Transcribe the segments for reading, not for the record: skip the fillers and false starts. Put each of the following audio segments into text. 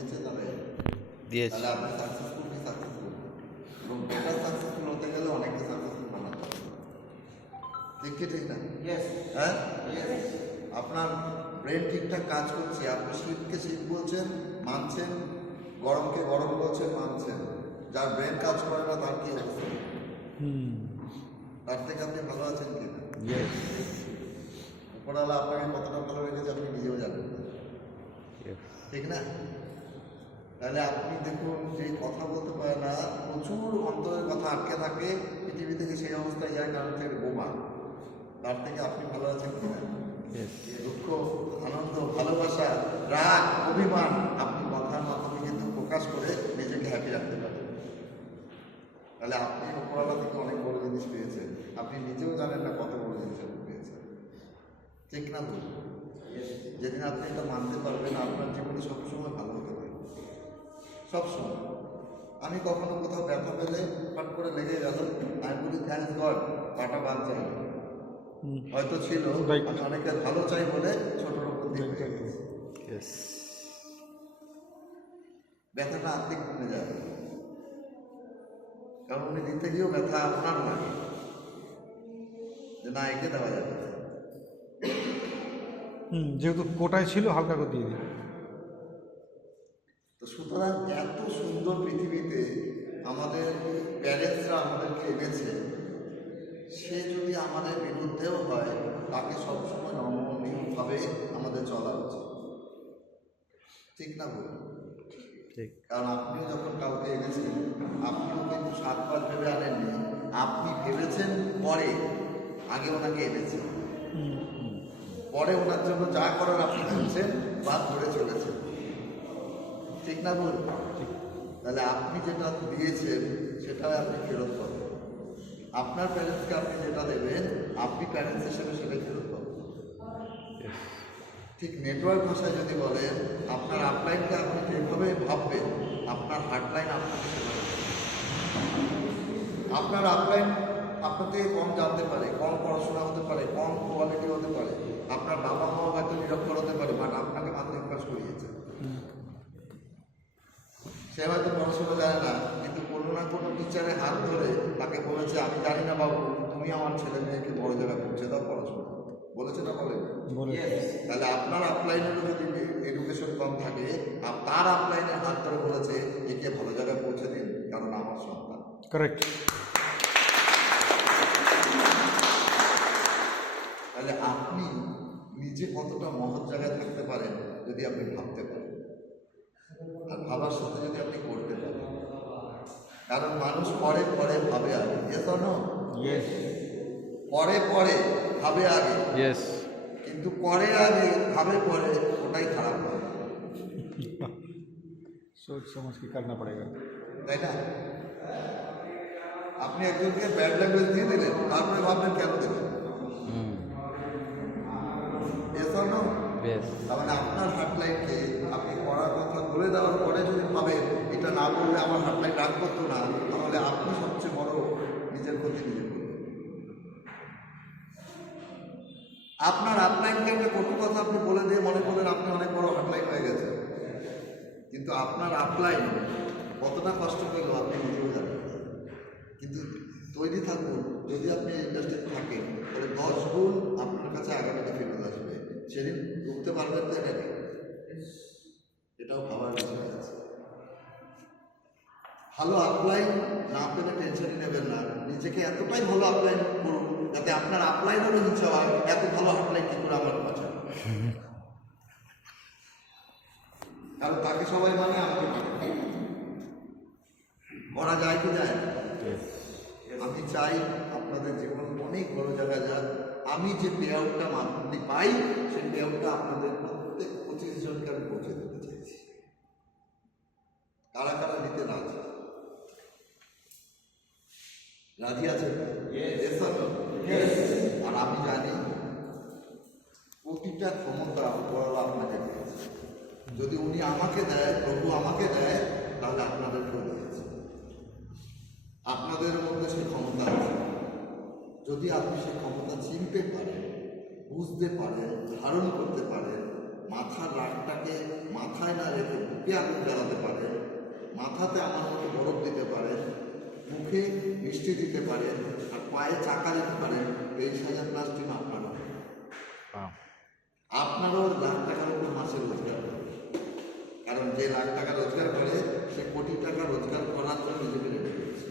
দিয়েছেন আর দিয়েছি। তাহলে আপনি সাকসেসফুল কি সাকসেসফুল, এবং বেটার সাকসেসফুল হতে গেলে অনেকটা সাকসেসফুল বানাতে হবে। ঠিক কি ঠিক না? হ্যাঁ, আপনার ব্রেন ঠিকঠাক কাজ করছে, আপনি শীতকে শীত বলছেন মানছেন, গরমকে গরম বলছেন মানছেন, যার ব্রেন কাজ করে না তার কি অবস্থা? তার থেকে আপনি ভালো আছেন কি না? উপরওয়ালা আপনাকে কতটা ভালো রেখেছে আপনি নিজেও জানেন না, ঠিক না? তাহলে আপনি দেখুন, যে কথা বলতে পারে না, প্রচুর অন্তরের কথা আটকে থাকে, পৃথিবী থেকে সেই অবস্থায় যায় কারণ থেকে বোমা, তার থেকে আপনি ভালো আছেন কিনা? দুঃখ, আনন্দ, ভালোবাসা, রাগ, অভিমান আপনি কথার মাধ্যমে কিন্তু প্রকাশ করে নিজেকে হ্যাপি রাখতে পারেন। তাহলে আপনি উপরওয়ালা থেকে অনেক বড় জিনিস পেয়েছেন, আপনি নিজেও জানেন না কত বড় জিনিস আপনি পেয়েছেন, ঠিক না? বলুন, যেদিন আপনি এটা মানতে পারবেন আপনার জীবনে সবসময় ভালো হতে পারে, সবসময়। আমি কখনো কোথাও ব্যথা পেলে হট করে লেগে গেল, আমি বলি থ্যাংকস গড, পাটা বাদ চাই, হয়তো ছিল আমি অনেকের ভালো চাই বলে ছোটোর উপর দিয়ে ব্যথাটা আর্থিক কমে যায়, কারণ উনি দিতে গিয়েও ব্যথা আপনার নয় যে না একে দেওয়া যাবে, যেহেতু কোটায় ছিল হালকা করে দিয়ে দিই। তো সুতরাং এত সুন্দর পৃথিবীতে আমাদের প্যারেন্টসরা আমাদেরকে এনেছে, সে যদি আমাদের বিরুদ্ধেও হয় তাকে সবসময় নমনীয়ভাবে আমাদের চলা উচিত, ঠিক না? বলুন, ঠিক। কারণ আপনিও যখন কাউকে এনেছেন আপনিও কিন্তু 7 পাঁচ ভেবে আনেননি, আপনি ভেবেছেন পরে, আগে ওনাকে এনেছেন, পরে ওনার জন্য যা করার আপনি করছেন বা করে চলেছেন, ঠিক না? বলুন, তাহলে আপনি যেটা দিয়েছেন সেটাও আপনি ফেরত পাবেন, আপনার প্যারেন্টসকে আপনি যেটা দেবেন আপনি প্যারেন্টস হিসেবে সেটাই ফেরত পাবেন। ঠিক নেটওয়ার্ক ভাষায় যদি বলেন, আপনার আপলাইনকে আপনি যেভাবে ভাববেন আপনার হার্ডলাইন আপনাকে সেভাবে দেবে। আপনার আপলাইন আপনার থেকে কম জানতে পারে, কম পড়াশোনা হতে পারে, কম কোয়ালিটি হতে পারে, আপনার বাবা মাও হয়তো নিরক্ষর হতে পারে, বাট আপনাকে মাধ্যমিক পাস করিয়েছে, সে হয়তো পড়াশোনা জানে না, কিন্তু কোনো না কোনো টিচারের হাত ধরে তাকে বলেছে আমি জানি না বাবু, তুমি আমার ছেলে মেয়েকে বড় জায়গায় পৌঁছে দাও, পড়াশোনা বলেছে না? বলেন। তাহলে আপনার আপলাইনেরও যদি এডুকেশন কম থাকে, তার আপলাইনের হাত ধরে বলেছে একে ভালো জায়গায় পৌঁছে দিন, কারণ আমার সন্তান। কারেক্ট। তাহলে আপনি নিজে কতটা মহৎ জায়গায় থাকতে পারেন যদি আপনি ভাবতে পারেন, আর ভাবার সাথে যদি আপনি করতে পারেন, কারণ মানুষ পরে পরে ভাবে আগে, পরে পরে ভাবে আগে, কিন্তু করে আগে ভাবে পরে, ওটাই খারাপ হয়, सोच समझ के करना पड़ेगा, তাই না? আপনি একজনকে ব্যাড ল্যাঙ্গুয়েজ দিয়ে দিলেন, তারপরে ভাবলেন কেন দিলেন, তাহলে আপনার হার্টলাইনকে আপনি পড়ার কথা বলে দেওয়ার পরে যদি ভাবেন এটা না বললে আমার হার্টলাইন রাগ করতো না, তাহলে আপনি সবচেয়ে বড় নিজের ক্ষতি নিজে করবেন। আপনার আপলাইনকে একটা কটু কথা আপনি বলে দিয়ে মনে করলেন আপনি অনেক বড় হার্টলাইন হয়ে গেছে, কিন্তু আপনার আপলাইন কতটা কষ্ট পেল আপনি নিজেও জানেন। কিন্তু তৈরি থাকুন, যদি আপনি ইন্ডাস্ট্রিতে থাকেন তাহলে 10 গুণ আপনার কাছে আগামীতে ফেরত আসবে, সেদিন ঢুকতে পারবেন তো এটা, এটাও ভাবার বিষয় আছে। ভালো আপলাইন না পেলে টেনশনই নেবেন না, নিজেকে এতটাই ভালো আপলাইন করুন যাতে আপনার আপলাইনেরও ইচ্ছা হয় এত ভালো আপলাইন কি করে আমার কাছে, কারণ তাকে সবাই মানে আমাকে মানে, করা যায় কি যায়? আমি চাই আপনাদের জীবন অনেক বড় জায়গায় যাক, আমি যে পে আউটটা মান্থলি পাই সেই পে আউটটা আপনাদের প্রত্যেক 25 জনকে আমি পৌঁছে দিতে চাইছি। কারা কারা নিতে রাজি? রাজি আছে? আর আমি জানি প্রতিটা ক্ষমতা উপরওয়ালা আপনাকে দিয়েছে, যদি উনি আমাকে দেয়, প্রভু আমাকে দেয়, তাহলে আপনাদেরকেও দিয়েছে, আপনাদের মধ্যে সেই ক্ষমতা আছে। যদি আপনি সেই ক্ষমতা চিনতে পারেন, বুঝতে পারেন, ধারণ করতে পারেন, মাথার রাগটাকে মাথায় না রেখে বুকে বুকে আগুন জ্বালাতে পারেন, মাথাতে আমার মতো বরফ দিতে পারেন, মুখে মিষ্টি দিতে পারেন, আর পায়ে চাকা দিতে পারেন, 23,000+ টিম আপনারও। আপনারও লাখ টাকার উপর মাসে রোজগার করে। কারণ যে লাখ টাকা রোজগার করে সে কোটি টাকা রোজগার করার জন্য নিজেকে রেডি করেছে।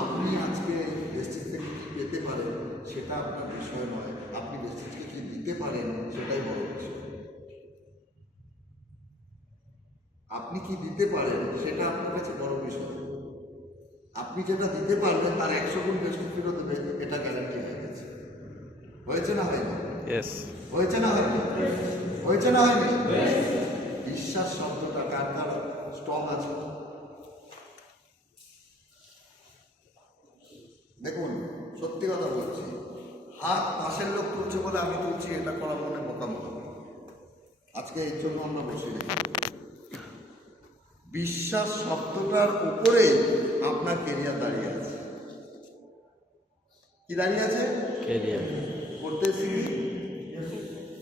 আপনি আজকে প্রেস্টিজ থেকে কি পেতে পারেন সেটা আপনার বিষয় নয়, আপনি প্রেস্টিজকে কি দিতে পারেন সেটাই বড় বিষয়। আপনি কি দিতে পারেন সেটা আপনার কাছে বড় বিষয়। আপনি যেটা দিতে পারবেন তার 100 গুণ বেশি ফেরত দেবে, এটা গ্যারান্টি হয়ে গেছে। হয়েছে না হয়নি? হয়েছে না হয়নি? হয়েছে না হয়নি? বিশ্বাস শব্দটা কার কার স্ট্রং আছে? দেখুন, সত্যি কথা বলছি, হাত পাশের লোক তুলছে বলে আমি তুলছি, এটা করা মনে বোকামো হবে। আজকে এই জন্য আমরা বসে রেখে বিশ্বাস শব্দটার উপরে আপনার কেরিয়ার দাঁড়িয়ে আছে। কি দাঁড়িয়ে আছে? ক্যারিয়ার। করতে শিখি,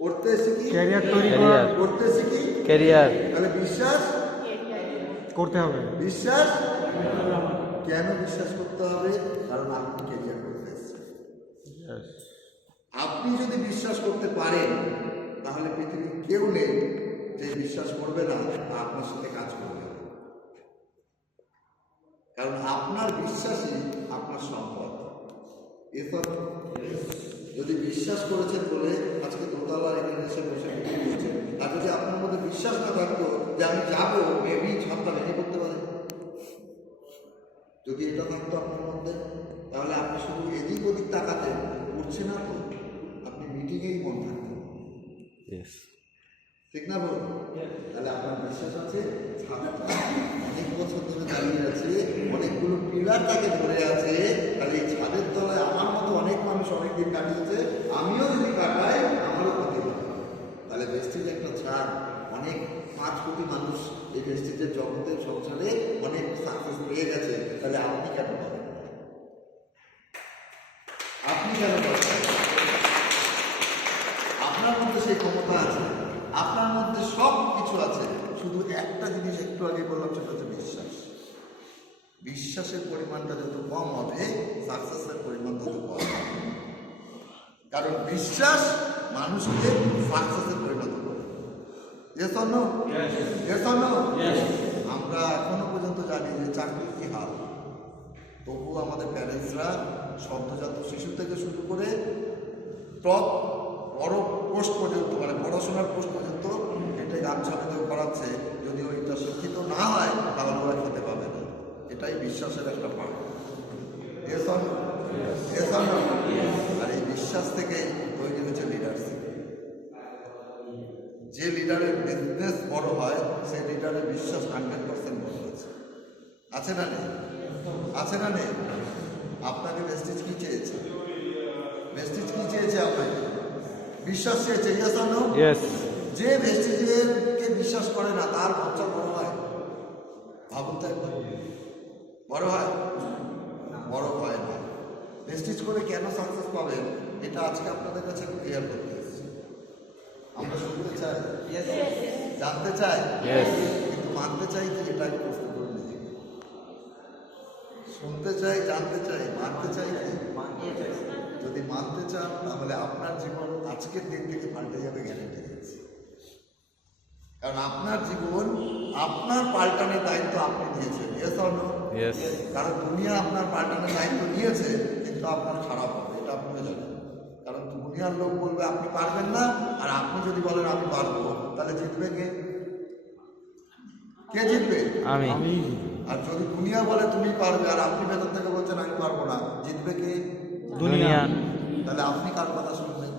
করতে শিখি, ক্যারিয়ার তৈরি ক্যারিয়ার। করতে শিখি, ক্যারিয়ার। তাহলে বিশ্বাস করতে হবে। বিশ্বাস কেন বিশ্বাস করতে হবে? কারণ আপনি কেরিয়ার করতে এসেছেন। আপনি যদি বিশ্বাস করতে পারেন তাহলে পৃথিবীর কেউ নেই যে বিশ্বাস করবে না আপনার সাথে কাজ করবে, কারণ আপনার বিশ্বাসই আপনার সম্পদ। এরপর যদি বিশ্বাস করেছেন বলে আজকে দোতলার এখানে এসে বসে বলছেন, আর যদি আপনার মধ্যে বিশ্বাস না থাকতো যে আমি যাবো, মেবি ছাদটা ভেঙে করতে পারে, যদি এটা থাকতো আপনার মধ্যে, তাহলে আপনি শুধু এদিক ওদিক তাকাতেন, উঠছে না তো, আপনি মিটিংয়েই মন থাকতেন। ঠিক না বল? তাহলে আপনার বিশ্বাস আছে, ছাদটা অনেক বছর ধরে দাঁড়িয়ে আছে, অনেকগুলো পিলার তাকে ধরে আছে, তাহলে এই ছাদের তলায় আমার মতো অনেক মানুষ অনেকদিন কাটিয়েছে, আমিও যদি কাটাই আমারও ক্ষতি হবে। তাহলে প্রেস্টিজ একটা ছাদ, অনেক 5 কোটি মানুষ এই প্রেস্টিজের জগতের সংসারে অনেক সাকসেস পেয়ে গেছে, তাহলে আপনি কেন পাবেন? আপনি কেন পাবেন? আপনার মধ্যে সেই ক্ষমতা আছে, আপনার মধ্যে সব কিছু আছে, শুধু একটা জিনিস একটু আগে বললাম, সেটা হচ্ছে বিশ্বাস। বিশ্বাসের পরিমাণটা যত কম হবে, সাকসেসের পরিমাণ তত কম হবে। কারণ বিশ্বাস মানুষকে সাকসেসে পরিণত করে। Yes or no? Yes or no? আমরা এখনো পর্যন্ত জানি যে চাকরির কি হাল, তবুও আমাদের প্যারেন্টসরা সদ্যজাত শিশু থেকে শুরু করে টপ বড় পোস্ট পর্যন্ত, মানে পড়াশোনার পোস্ট পর্যন্ত এটা গামছা বেঁধেও করাচ্ছে, যদি ওইটা শিক্ষিত না হয় তাহলে ওরা খেতে পাবে না। এটাই বিশ্বাসের একটা part. Yes or no? Yes or no? আর এই বিশ্বাস থেকে তৈরি হচ্ছে লিডারশিপ। যে লিডারের বিজনেস বড় হয়, সেই লিডারের বিশ্বাস 100% বড় আছে। আছে না নেই? আছে না নেই? আপনাকে প্রেস্টিজ কি চেয়েছে? প্রেস্টিজ কি চেয়েছে? আপনাকে বিশ্বাস চেয়েছে। Yes or no? যে প্রেস্টিজকে বিশ্বাস করে না তার খরচা বড় হয়। ভাবুন তো একবার, বড় হয়? বড় হয় না। প্রেস্টিজ করে কেন সাকসেস পাবেন, এটা আজকে আপনাদের কাছে ক্লিয়ার করতে এসেছি। আমরা শুনতে চাই, জানতে চাই, কিন্তু মানতে চাই কি? এটা আমি প্রশ্ন করে নিজেকে। শুনতে চাই, জানতে চাই, মানতে চাই কি? যদি মানতে চান তাহলে আপনার জীবন আজকের দিন থেকে পাল্টে যাবে, গ্যারেন্টি দিচ্ছি। কারণ আপনার জীবন আপনার পাল্টানোর দায়িত্ব আপনি নিয়েছেন। Yes or no? কারণ দুনিয়া আপনার পাল্টানোর দায়িত্ব নিয়েছে, কিন্তু আপনার খারাপ হবে, এটা আপনিও জানেন। কারণ দুনিয়ার লোক বলবে আপনি পারবেন না, আর আপনি যদি বলেন আমি পারবো, তাহলে জিতবে কে? কে জিতবে? আমি। আর যদি দুনিয়া বলে তুমি পারবে, আর আপনি ভেতর থেকে বলছেন আমি পারবো না, জিতবে কে? দুনিয়া। তাহলে আপনি কার কথা শুনবেন?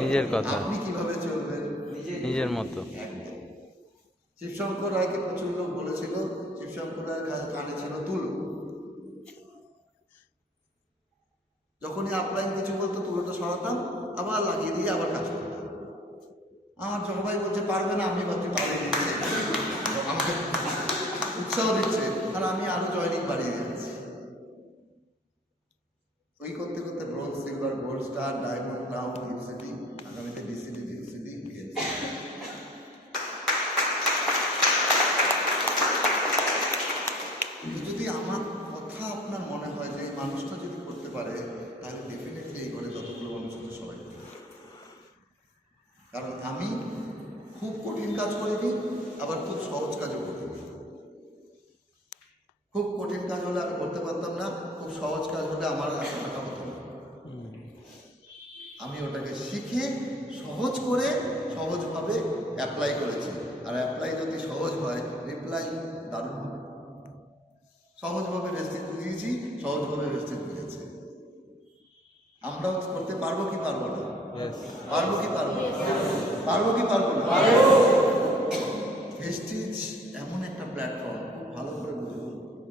নিজের কথা। আপনি কিভাবে চলবেন? নিজের মতো। শিবশঙ্কর রায়কে প্রচুর লোক বলেছিল, শিবশঙ্কর রায়ের কানে ছিল তুল। যখনই আপলাইন কিছু বলতো তুলোটা সরাতাম, আবার লাগিয়ে দিয়ে আবার কাজ করতাম। আমার সবাই বলছে পারবে না, আমি ভাবছি পারে, আমাকে উৎসাহ দিচ্ছে, আর আমি আরো জয়নিং বাড়িয়ে দিচ্ছি। ওই করতে করতে bronze, silver, gold star, diamond, crown, UCD, আগামীতে ডিসিডি, ডিসিডি, খুব কঠিন কাজ করিনি, আবার খুব সহজ কাজও করিনি। খুব কঠিন কাজ হলে আমি করতে পারতাম না, খুব সহজ কাজ হলে আমার থাকা হতো না। আমি ওটাকে শিখে সহজ করে সহজভাবে অ্যাপ্লাই করেছি। আর অ্যাপ্লাই যদি সহজ হয়, রিপ্লাই দারুণ হবে। সহজভাবে রেস্ট্রিক্ট দিয়েছি, সহজভাবে রেস্ট্রিক্ট দিয়েছে। আমরাও করতে পারবো কি পারবো না? পারবো কি পারবো না? পারবো কি পারবো না? ভেস্টিজ এমন একটা প্ল্যাটফর্ম